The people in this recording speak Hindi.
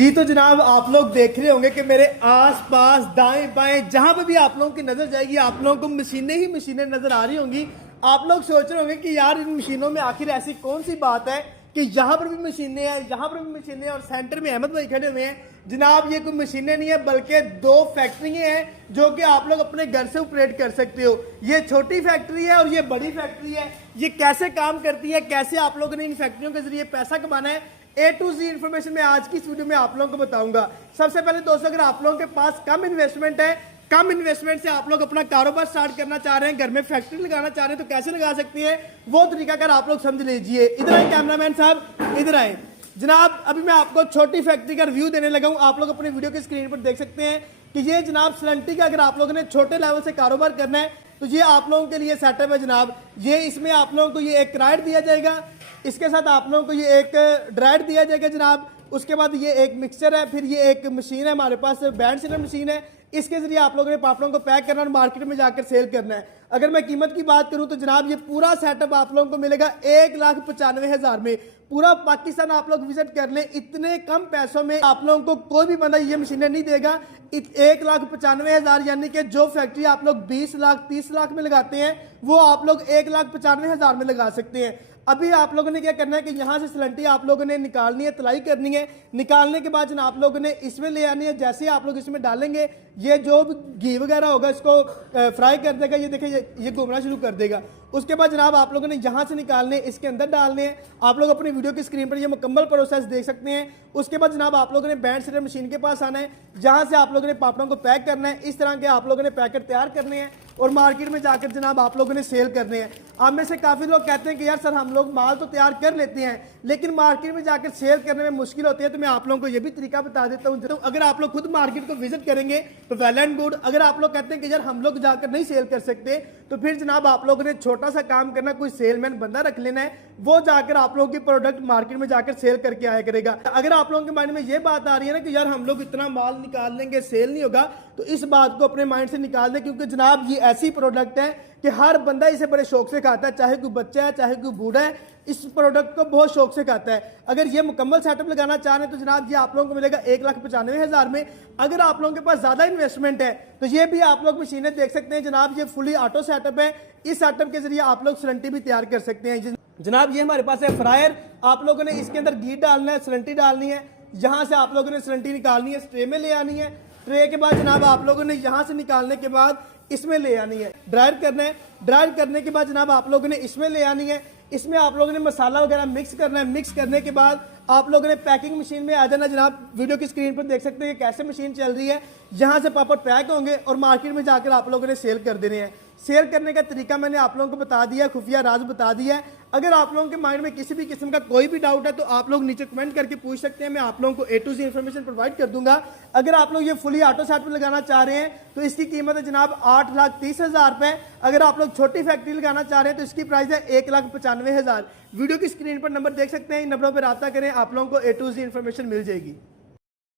जी तो जनाब आप लोग देख रहे होंगे कि मेरे आस पास दाएं बाएं जहां पर भी आप लोगों की नजर जाएगी आप लोगों को मशीनें ही मशीनें नजर आ रही होंगी। आप लोग सोच रहे होंगे कि यार इन मशीनों में आखिर ऐसी कौन सी बात है कि यहाँ पर भी मशीनें हैं, यहाँ पर भी मशीनें हैं और सेंटर में अहमद भाई खड़े हुए हैं। जनाब ये कोई मशीनें नहीं है बल्कि दो फैक्ट्रियां हैं जो कि आप लोग अपने घर से ऑपरेट कर सकते हो। ये छोटी फैक्ट्री है और ये बड़ी फैक्ट्री है। ये कैसे काम करती है, कैसे आप लोगों ने इन फैक्ट्रियों के जरिए पैसा कमाना है, ए टू जी इन्फॉर्मेशन मैं आज की इस वीडियो में आप लोगों को बताऊंगा। सबसे पहले दोस्तों, अगर आप लोगों के पास कम इन्वेस्टमेंट है, कम इन्वेस्टमेंट से आप लोग अपना कारोबार स्टार्ट करना चाह रहे हैं, घर में फैक्ट्री लगाना चाह रहे हैं, तो कैसे लगा सकती है वो तरीका कर आप लोग समझ लीजिए। इधर आए कैमरामैन साहब, इधर आए। जनाब अभी मैं आपको छोटी फैक्ट्री का रिव्यू देने लगा हूं। आप लोग अपनी वीडियो की स्क्रीन पर देख सकते हैं कि ये जनाब सलंटी का अगर आप लोगों ने छोटे लेवल से कारोबार करना है तो ये आप लोगों के लिए सेटअप है जनाब। ये इसमें आप लोगों को ये एक क्राइड दिया जाएगा, इसके साथ आप लोगों को ये एक ड्रायर दिया जाएगा जनाब। उसके बाद ये एक मिक्सचर है, फिर ये एक मशीन है हमारे पास, बैंड सीलर मशीन है। इसके जरिए आप लोगों ने पापड़ों को पैक करना और मार्केट में जाकर सेल करना है। अगर मैं कीमत की बात करूं तो जनाब ये पूरा सेटअप आप लोगों को मिलेगा 1,95,000 में। पूरा पाकिस्तान आप लोग विजिट कर लें, इतने कम पैसों में आप लोगों को कोई भी बंदा ये मशीनें नहीं देगा। 1,95,000 यानी कि जो फैक्ट्री आप लोग 20 लाख 30 लाख में लगाते हैं वो आप लोग 1,95,000 में लगा सकते हैं। अभी आप लोगों ने क्या करना है कि यहाँ से सलंटी आप लोगों ने निकालनी है, तलाई करनी है। निकालने के बाद जनाब आप लोगों ने इसमें ले आनी है। जैसे ही आप लोग इसमें डालेंगे ये जो भी घी वगैरह होगा इसको फ्राई कर देगा। ये देखिए ये घूमना शुरू कर देगा। उसके बाद जनाब आप लोगों ने यहाँ से निकालने, इसके अंदर डालने हैं। आप लोग अपनी वीडियो की स्क्रीन पर ये मुकम्मल प्रोसेस देख सकते हैं। उसके बाद जनाब आप लोगों ने बैंड सीलर मशीन के पास आना है, जहाँ से आप लोगों ने पापड़ों को पैक करना है। इस तरह के आप लोगों ने पैकेट तैयार करने हैं और मार्केट में जाकर जनाब आप लोगों ने सेल करने हैं। आप में से काफ़ी लोग कहते हैं कि यार सर हम लोग माल तो तैयार कर लेते हैं लेकिन मार्केट में जाकर सेल करने में मुश्किल होती है। तो मैं आप लोगों को ये भी तरीका बता देता हूँ। तो अगर आप लोग खुद मार्केट को विजिट करेंगे तो वेल एंड गुड। अगर आप लोग कहते हैं कि यार हम लोग जाकर नहीं सेल कर सकते तो फिर जनाब आप लोगों ने छोटा सा काम करना, कोई सेलमैन बंदा रख लेना है, वो जाकर आप लोगों की प्रोडक्ट मार्केट में जाकर सेल करके आया करेगा। अगर आप लोगों के माइंड में ये बात आ रही है ना कि यार हम लोग इतना माल निकाल लेंगे सेल नहीं होगा, तो इस बात को अपने माइंड से निकाल दें, क्योंकि जनाब ये ऐसी प्रोडक्ट है कि हर बंदा इसे बड़े शौक से खाता है, चाहे कोई बच्चा है चाहे कोई बूढ़ा है, इस प्रोडक्ट को बहुत शौक से खाता है। अगर ये मुकम्मल सेटअप लगाना चाह रहे हैं तो जनाब ये आप लोगों को मिलेगा 1,95,000 में। अगर आप लोगों के पास ज़्यादा इन्वेस्टमेंट है तो ये भी आप लोग मशीनें देख सकते हैं जनाब। ये फुली ऑटो सेटअप है। इस सेटअप के जरिए आप लोग सलंटी भी तैयार कर सकते हैं जनाब। ये हमारे पास है फ्रायर। आप लोगों ने इसके अंदर घी डालना है, सलंटी डालनी है, यहाँ से आप लोगों ने सलंटी निकालनी है, ट्रे में ले आनी है। ट्रे के बाद जनाब आप लोगों ने यहाँ से निकालने के बाद इसमें ले आनी है, ड्रायर करना है। ड्रायर करने के बाद जनाब आप लोगों ने इसमें ले आनी है। इसमें आप लोगों ने मसाला वगैरह मिक्स करना है। मिक्स करने के बाद आप लोगों ने पैकिंग मशीन में आ जाना। जनाब वीडियो की स्क्रीन पर देख सकते हैं कैसे मशीन चल रही है। यहाँ से पापड़ पैक होंगे और मार्केट में जाकर आप लोगों ने सेल कर देने हैं। सेल करने का तरीका मैंने आप लोगों को बता दिया, खुफिया राज बता दिया है। अगर आप लोगों के माइंड में किसी भी किस्म का कोई भी डाउट है तो आप लोग नीचे कमेंट करके पूछ सकते हैं। मैं आप लोगों को ए टू जी इन्फॉर्मेशन प्रोवाइड कर दूंगा। अगर आप लोग ये फुली ऑटो सेट पर लगाना चाह रहे हैं तो इसकी कीमत है जनाब 8,30,000 रुपए। अगर आप लोग छोटी फैक्ट्री लगाना चाह रहे हैं तो इसकी प्राइस है 1,95,000। वीडियो की स्क्रीन पर नंबर देख सकते हैं, इन नंबरों पर रब्ता करें, आप लोगों को ए टू जी इन्फॉर्मेशन मिल जाएगी।